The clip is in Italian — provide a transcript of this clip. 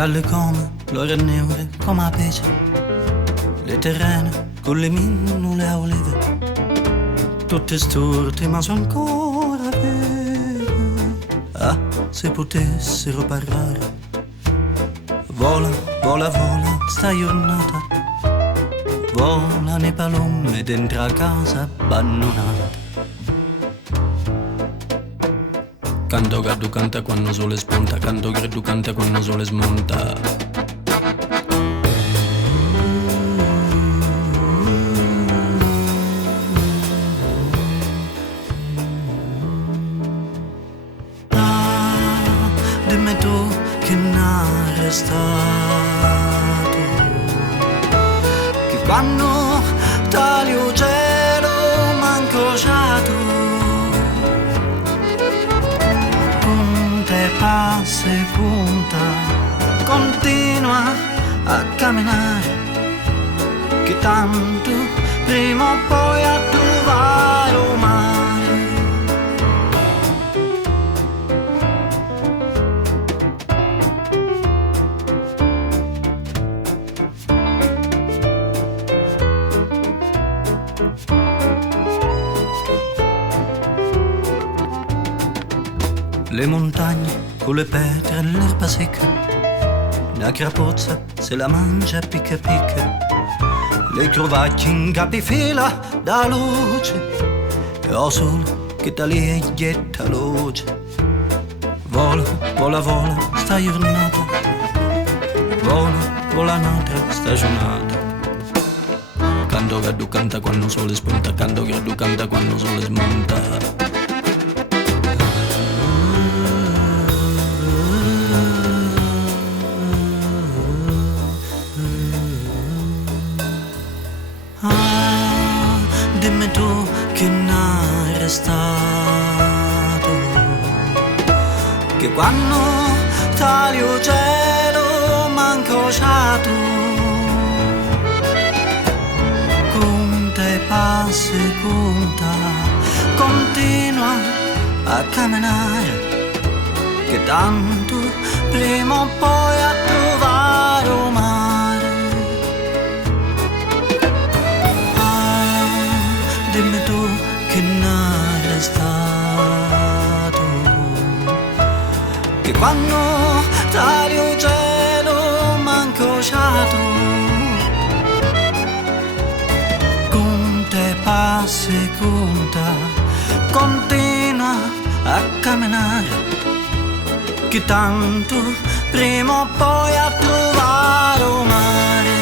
gialle come l'ora neve, come la pece, le terrene con le minule a olive, tutte storte ma sono ancora vere. Ah, se potessero parlare. Vola, vola, vola, sta giornata, vola nei palomme dentro a casa abbandonata. Canto gaddu canta quando sole spunta, canto greddu canta quando sole smonta. Dimmi tu che n'ha restato, che quando taglio cielo m'ha incrociato, punta e passa e punta, continua a camminare, che tanto prima o poi a trovare un mare. Le montagne con le pietre e l'erba secca, la crapozza se la mangia picca picca, le crovacce in capifila da luce, e ho solo che da lì è ghetta luce. Vola, vola, vola, sta giornata, vola, vola un'altra stagionata. Canto gaddu canta quando sole spunta, canto gaddu canta quando sole smonta. Dimmi tu che n'ha restato, che quando taglio cielo m'ha incrociato, conta e passa e conta, continua a camminare, che tanto prima o poi a trovare un mare. Dimmi tu che n'ha restato, che quando taglio cielo m'ha incrociato, conta e passa e conta, continua a camminare, che tanto prima o poi a trovare un mare.